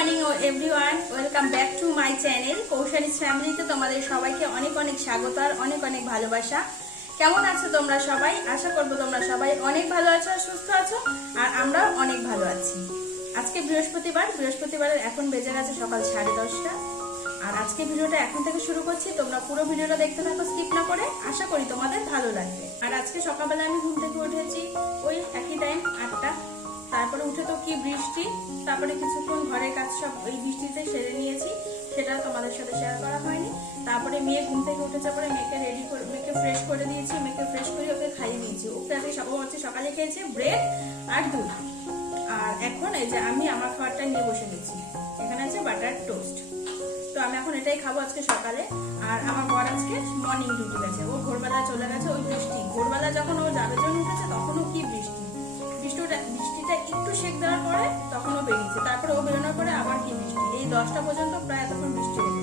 Morning everyone welcome back to my channel Kaushani's ফ্যামিলিতে তোমাদের সবাইকে অনেক অনেক স্বাগত আর অনেক অনেক ভালোবাসা। কেমন আছো তোমরা সবাই? আশা করব তোমরা সবাই অনেক ভালো আছো আর সুস্থ আছো, আর আমরাও অনেক ভালো আছি। আজকে বৃহস্পতিবার, বৃহস্পতিবারের এখন বেজে গেছে সকাল সাড়ে দশটা। আর আজকে ভিডিওটা এখন থেকে শুরু করছি, তোমরা পুরো ভিডিওটা দেখতে থাকো স্কিপ না করে। আশা করি তোমাদের ভালো লাগবে। আর আজকে সকালবেলা আমি ঘুম থেকে উঠেছি, ওই একই টাইম আটটা। তারপরে উঠে তো কি বৃষ্টি, তারপরে কিছুক্ষণ ঘরের কাজ সব ওই বৃষ্টিতে সেরে নিয়েছি, সেটা তোমাদের সাথে শেয়ার করা হয়নি। তারপরে মেয়ে ঘুম থেকে উঠেছে পরে মেয়েকে রেডি করে, মেয়েকে ফ্রেশ করে দিয়েছি, মেয়েকে ফ্রেশ করে ওকে খাইয়ে দিয়েছি। ওকে আজকে সকাল হচ্ছে সকালে খেয়েছে ব্রেড আর দুধ। আর এখন এই যে আমি আমার খাবারটা নিয়ে বসে গেছি। এখানে আছে বাটার টোস্ট তো আমি এখন এটাই খাব আজকে সকালে। আর আমার বর আজকে মর্নিং ডিউটি গেছে ও ভোরবেলা চলে গেছে ওই বৃষ্টি। ভোরবেলা যখন ও যাবে জন্য উঠেছে তখনও কি বৃষ্টি। বৃষ্টিটা বৃষ্টিটা একটু শেক দেওয়ার পরে তখন ও বেরিয়েছে তারপরে ও বেরোনোর পরে আবার কি বৃষ্টি এই দশটা পর্যন্ত প্রায় তখন বৃষ্টি হয়েছে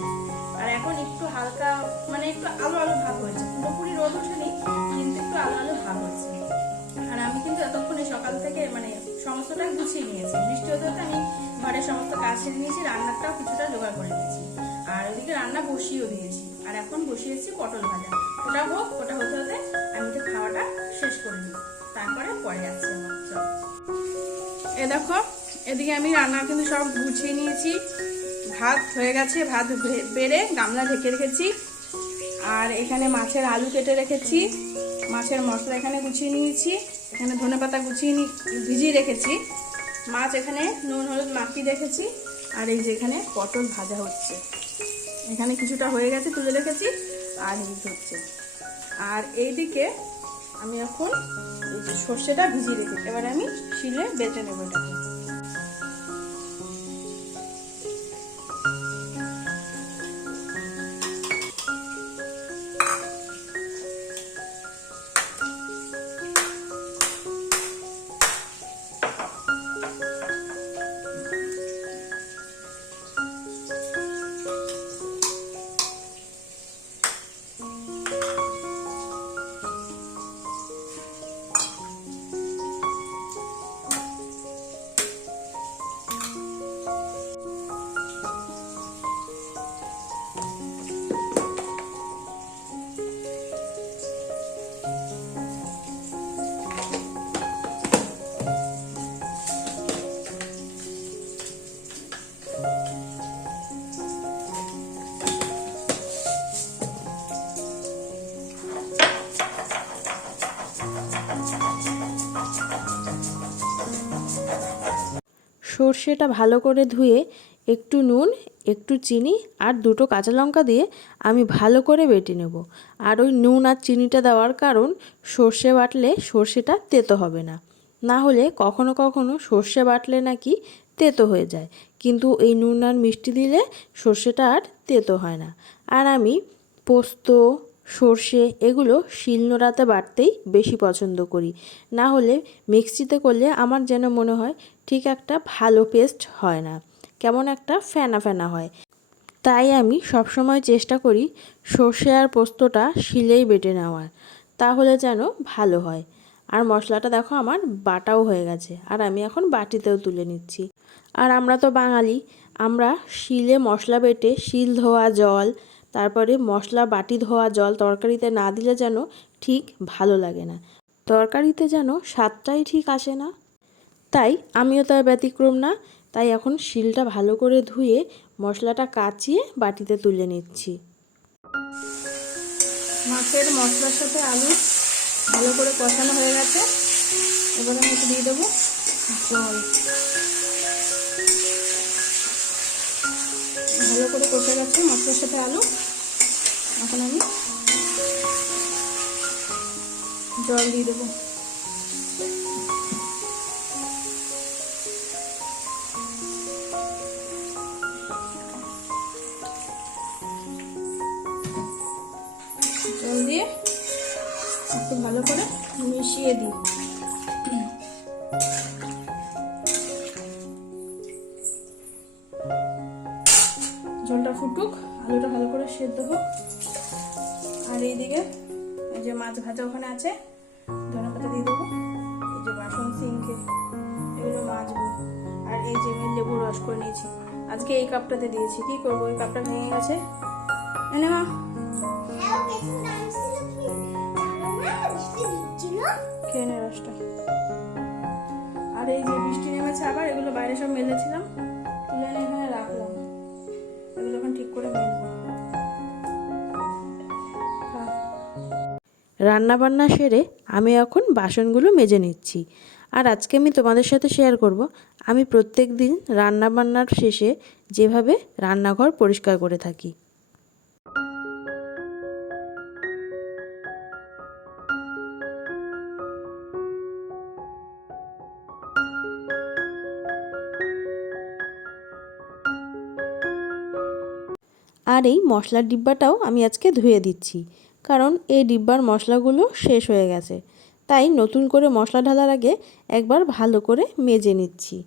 আর এখন একটু হালকা মানে একটু আলো আলো ভাব হয়েছে। পুরোপুরি রোদ ওঠেনি কিন্তু একটু আলো আলো ভাব হয়েছে আর আমি কিন্তু এতক্ষণে সকাল থেকে মানে সমস্তটা গুছিয়ে নিয়েছি। বৃষ্টি হতে হতে আমি ঘরের সমস্ত কাজ সেরে নিয়েছি রান্নাটাও কিছুটা জোগাড় করে নিয়েছি। আর ওইদিকে রান্না বসিয়েও দিয়েছি। আর এখন বসিয়েছি পটল ভাজা। ওটা হোক, ওটা হতে হতে পরে আসছি আমার এ দেখো, এদিকে আমি রান্না কিন্তু সব গুছিয়ে নিয়েছি। ভাত হয়ে গেছে, ভাত বেড়ে গামলা ঢেকে রেখেছি। আর এখানে মাছের আলু কেটে রেখেছি। মাছের মশলা এখানে গুছিয়ে নিয়েছি। এখানে ধনে পাতা গুছিয়ে ভিজিয়ে রেখেছি। মাছ এখানে নুন, হলুদ মাখিয়ে রেখেছি। আর এই যে এখানে পটল ভাজা হচ্ছে। এখানে কিছুটা হয়ে গেছে তুলে রেখেছি, আর হচ্ছে। আর এইদিকে আমি এখন সর্ষেটা ভিজিয়ে রেখেছি এবার আমি শিলে বেটে নেব এটাকে। সর্ষেটা ভালো করে ধুয়ে একটু নুন, একটু চিনি আর দুটো কাঁচা লঙ্কা দিয়ে আমি ভালো করে বেটে নেব। আর ওই নুন আর চিনিটা দেওয়ার কারণ সর্ষে বাটলে সর্ষেটা তেতো হবে না। না হলে কখনো কখনো সর্ষে বাটলে নাকি তেতো হয়ে যায়। কিন্তু এই নুন আর মিষ্টি দিলে সর্ষেটা আর তেতো হয় না। আর আমি পোস্ত সর্ষে এগুলো শিলনোড়াতে বাটতেই বেশি পছন্দ করি। না হলে মিক্সিতে করলে আমার যেন মনে হয় ঠিক একটা ভালো পেস্ট হয় না, কেমন একটা ফেনা ফেনা হয়। তাই আমি সবসময় চেষ্টা করি সর্ষে আর পোস্তটা শিলেই বেটে নেওয়ার, তাহলে যেন ভালো হয়। আর মশলাটা দেখো আমার বাটাও হয়ে গেছে, আর আমি এখন বাটিতেও তুলে নিচ্ছি। আর আমরা তো বাঙালি, আমরা শিলে মশলা বেটে শিল ধোয়া জল তারপরে মশলা বাটি ধোয়া, জল তরকারিতে না দিলে যেন ঠিক ভালো লাগে না। তরকারিতে যেন স্বাদটাই ঠিক আসে না। তাই আমিও তার ব্যতিক্রম না, তাই এখন শিলটা ভালো করে ধুয়ে মশলাটা কাচিয়ে বাটিতে তুলে নিচ্ছি। মাছের মশলার সাথে আলু ভালো করে কষানো হয়ে গেছে। এবারে আমি দিয়ে দেবো জল। গেছে মশলার সাথে আলু। এখন আমি জল দিয়ে দেবো। জল দিয়ে একটু ভালো করে মিশিয়ে দিই। জলটা ফুটুক, আলুটা ভালো করে সেদ্ধ হোক। আর এইদিকে এই যে মাছ ভাজা ওখানে আছে, ধনে পাতা দিয়ে দেবো। এই যে বাসন, সিঙ্কে, এগুলো মাজবো। আর এই যে আমি লেবু রস করে নিয়েছি। আজকে এই কাপটাতে দিয়েছি। কি করব? এই কাপটা ভেঙে গেছে। এনে মা। খেয়ে রসটা। আর এই যে বৃষ্টি নেমেছে আবার, এগুলো বাইরে সব মেলেছিলাম। তুলে এখানে রাখলাম। করে মেলবো খা। রান্না বান্না সেরে আমি এখন বাসনগুলো মেজে নিচ্ছি। আর আজকে আমি তোমাদের সাথে শেয়ার করব, আমি প্রত্যেক দিন রান্না বান্নার শেষে যেভাবে রান্নাঘর পরিষ্কার করে থাকি। এই মশলার ডিব্বাটাও আমি আজকে ধুয়ে দিচ্ছি, কারণ এই ডিব্বার মশলাগুলো শেষ হয়ে গেছে। তাই নতুন করে মশলা ঢালার আগে একবার ভালো করে মেজে নিচ্ছি।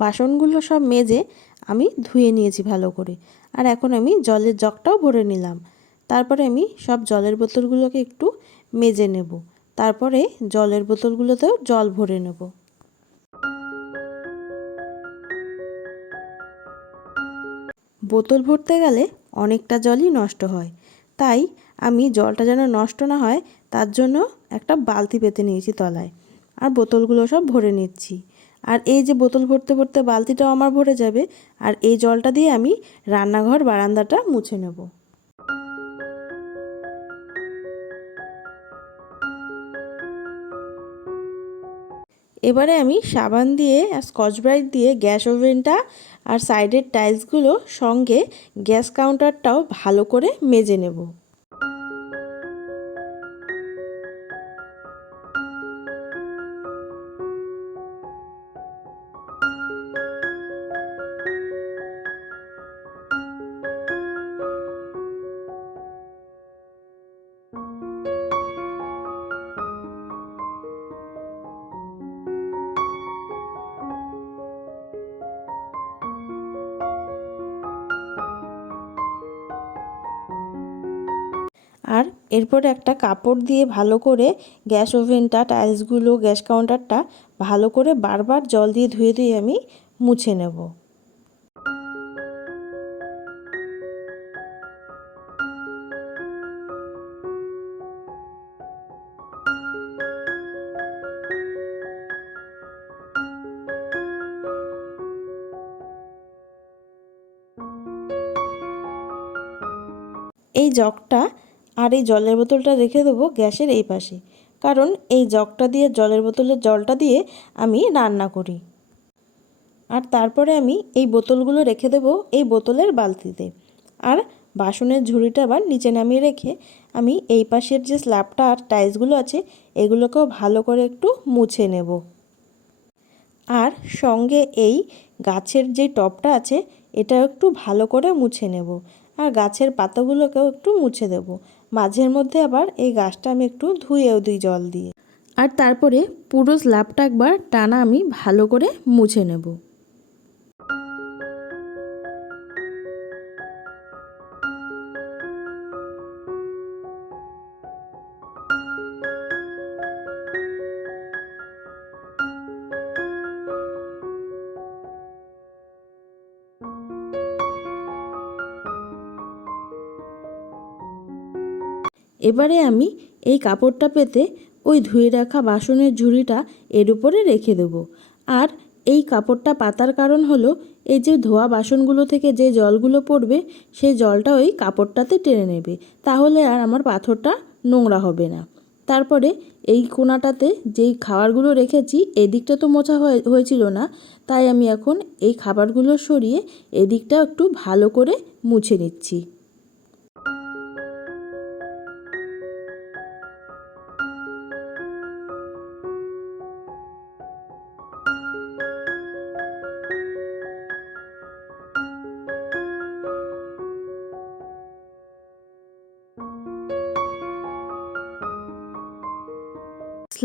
বাসনগুলো সব মেজে আমি ধুয়ে নিয়েছি ভালো করে। আর এখন আমি জলের জগটাও ভরে নিলাম। তারপরে আমি সব জলের বোতলগুলোকে একটু মেজে নেব। তারপরে জলের বোতলগুলোতেও জল ভরে নেব। বোতল ভরতে গেলে অনেকটা জলই নষ্ট হয়। তাই আমি জলটা যেন নষ্ট না হয়, তার জন্য একটা বালতি পেতে নিয়েছি তলায়। আর বোতলগুলো সব ভরে নিচ্ছি। আর এই যে বোতল ভরতে ভরতে বালতিটাও আমার ভরে যাবে, আর এই জলটা দিয়ে আমি রান্নাঘর বারান্দাটা মুছে নেব। এবারে আমি সাবান দিয়ে আর স্কচ ব্রাইট দিয়ে গ্যাস ওভেনটা আর সাইডের টাইলসগুলো সঙ্গে গ্যাস কাউন্টারটাও ভালো করে মেজে নেব। এরপরে একটা কাপড় দিয়ে ভালো করে গ্যাস ওভেনটা, টাইলসগুলো, গ্যাস কাউন্টারটা ভালো করে বারবার জল দিয়ে ধুয়ে ধুয়ে আমি মুছে নেব। এই জগটা আর এই জলের বোতলটা রেখে দেবো গ্যাসের এই পাশে। কারণ এই জগটা দিয়ে, জলের বোতলের জলটা দিয়ে আমি রান্না করি। আর তারপরে আমি এই বোতলগুলো রেখে দেবো এই বোতলের বালতিতে। আর বাসনের ঝুড়িটা আবার নিচে নামিয়ে রেখে আমি এই পাশের যে স্ল্যাবটা আর টাইলসগুলো আছে, এগুলোকেও ভালো করে একটু মুছে নেব। আর সঙ্গে এই গাছের যে টবটা আছে এটা একটু ভালো করে মুছে নেব। আর গাছের পাতাগুলোকেও একটু মুছে দেব। মাঝের মধ্যে আবার এই গাছটা আমি একটু ধুয়েও দিই জল দিয়ে। আর তারপরে পুরো স্ল্যাবটা একবার টানা আমি ভালো করে মুছে নেব। এবারে আমি এই কাপড়টা পেতে ওই ধুয়ে রাখা বাসনের ঝুড়িটা এর উপরে রেখে দেব। আর এই কাপড়টা পাতার কারণ হলো, এই যে ধোয়া বাসনগুলো থেকে যে জলগুলো পড়বে, সেই জলটা ওই কাপড়টাতে টেনে নেবে। তাহলে আর আমার পাথরটা নোংরা হবে না। তারপরে এই কোনাটাতে যেই খাবারগুলো রেখেছি, এদিকটা তো মোছা হয়ে- হয়েছিল না। তাই আমি এখন এই খাবারগুলো সরিয়ে এদিকটা একটু ভালো করে মুছে নিচ্ছি।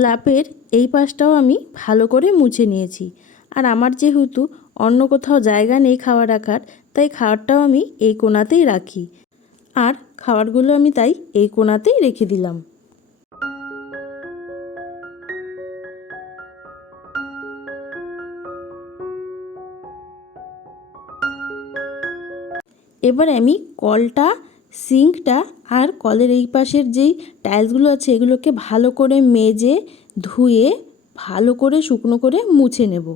স্ল্যাপের এই পাশটাও আমি ভালো করে মুছে নিয়েছি। আর আমার যেহেতু অন্য কোথাও জায়গা নেই খাওয়া রাখার তাই খাবারটাও আমি এই কোণাতেই রাখি। আর খাবারগুলো আমি তাই এই কোণাতেই রেখে দিলাম। এবার আমি কলটা সিঙ্কটা আর কলের এই পাশের যেই টাইলসগুলো আছে, এগুলোকে ভালো করে মেজে ধুয়ে, ভালো করে শুকনো করে মুছে নেব।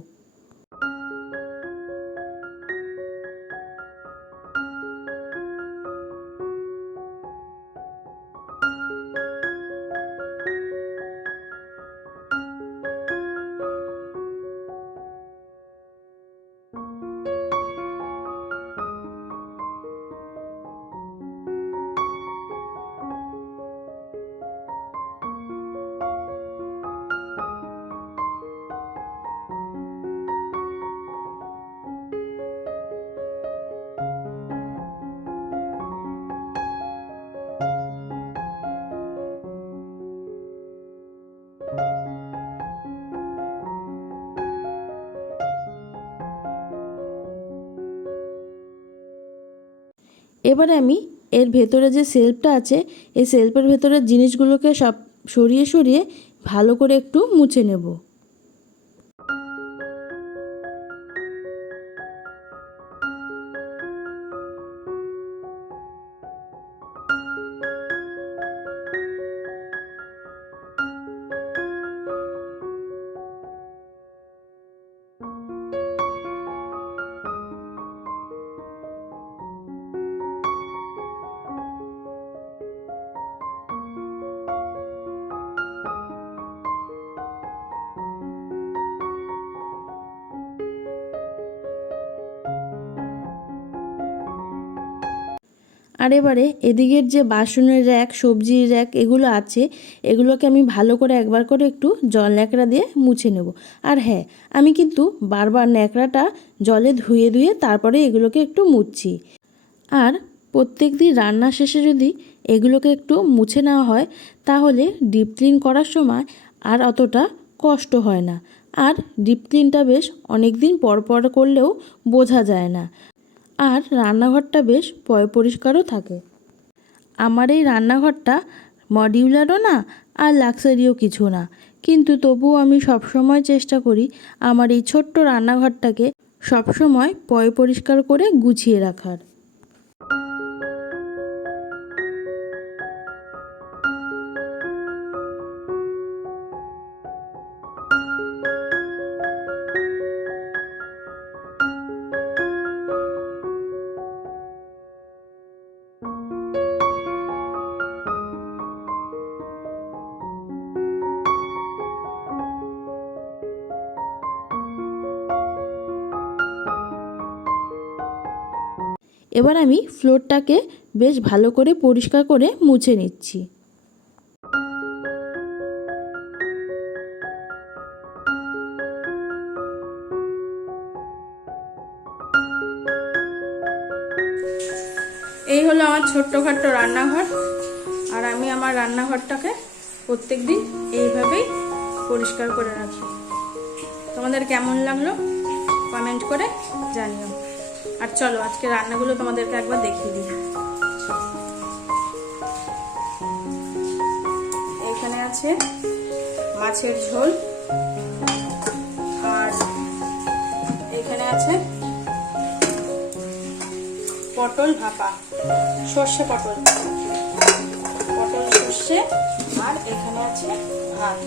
এবারে আমি এর ভেতরে যে সেলফটা আছে, এই সেলফের ভেতরের জিনিসগুলোকে সব সরিয়ে সরিয়ে ভালো করে একটু মুছে নেব। আর এবারে এদিকের যে বাসনের র্যাক, সবজির র্যাক এগুলো আছে, এগুলোকে আমি ভালো করে একবার করে একটু জল ন্যাকড়া দিয়ে মুছে নেব। আর হ্যাঁ আমি কিন্তু বারবার ন্যাকড়াটা জলে ধুয়ে ধুয়ে তারপরে এগুলোকে একটু মুছছি। আর প্রত্যেক দিন রান্না শেষে যদি এগুলোকে একটু মুছে নেওয়া হয়, তাহলে ডিপ ক্লিন করার সময় আর অতটা কষ্ট হয় না। আর ডিপ ক্লিনটা বেশ অনেক দিন পর পর করলেও বোঝা যায় না। আর রান্নাঘরটা বেশ পরিষ্কারও থাকে। আমার এই রান্নাঘরটা মডিউলারও না আর লাক্সারিও কিছু না। কিন্তু তবুও আমি সবসময় চেষ্টা করি আমার এই ছোট্ট রান্নাঘরটাকে সবসময় পয় পরিষ্কার করে গুছিয়ে রাখার। এবার আমি ফ্লোরটাকে বেশ ভালো করে পরিষ্কার করে মুছে নিচ্ছি। এই হলো আমার ছোট্টখাট্ট রান্নাঘর। আর আমি আমার রান্নাঘরটাকে প্রত্যেক দিন এইভাবেই পরিষ্কার করে রাখি। তোমাদের কেমন লাগল? কমেন্ট করে জানিও। আর চলো, আজকে রান্নাগুলো তোমাদেরকে একবার দেখিয়ে দিই। এখানে আছে মাছের ঝোল, আর এখানে আছে পটল ভাপা, সর্ষে পটল। পটল, সর্ষে, আর এখানে আছে ভাত।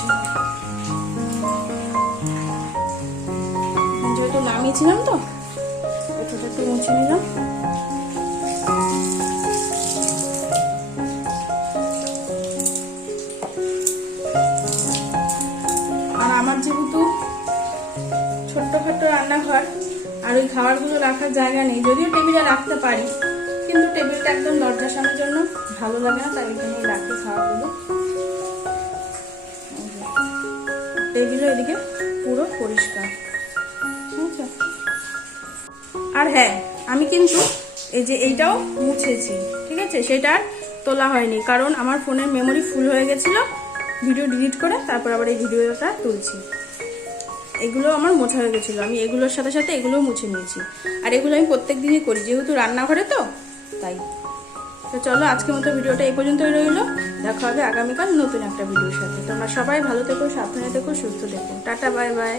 একটু যেহেতু নামিয়েছিলাম তো এটা একটু মুছে নিলাম। আর আমার যেহেতু ছোট্টখাট্ট রান্নাঘর, আর ওই খাবারগুলো রাখার জায়গা নেই, যদিও টেবিলে রাখতে পারি, কিন্তু টেবিলটা একদম দরজার সামনের জন্য ভালো লাগে না, তাই এখানেই রাখি খাবারগুলো। টেবিলও এদিকে? পুরো পরিষ্কার। আর হ্যাঁ আমি কিন্তু এই যে এইটাও মুছেছি, ঠিক আছে? সেটা আর তোলা হয়নি, কারণ আমার ফোনের মেমোরি ফুল হয়ে গেছিল। ভিডিও ডিলিট করে তারপর আবার এই ভিডিওটা তুলছি। এগুলো আমার মোছা হয়ে গেছিল, আমি এগুলোর সাথে সাথে এগুলোও মুছে নিয়েছি। আর এগুলো আমি প্রত্যেক দিনই করি, যেহেতু রান্নাঘরে তো, তাই। তো চলো, আজকের মতো ভিডিওটা এই পর্যন্তই রইল। দেখা হবে আগামীকাল নতুন একটা ভিডিওর সাথে। তোমরা সবাই ভালো থেকো, সাবধানে থেকো, সুস্থ থেকো। Tata, bye bye.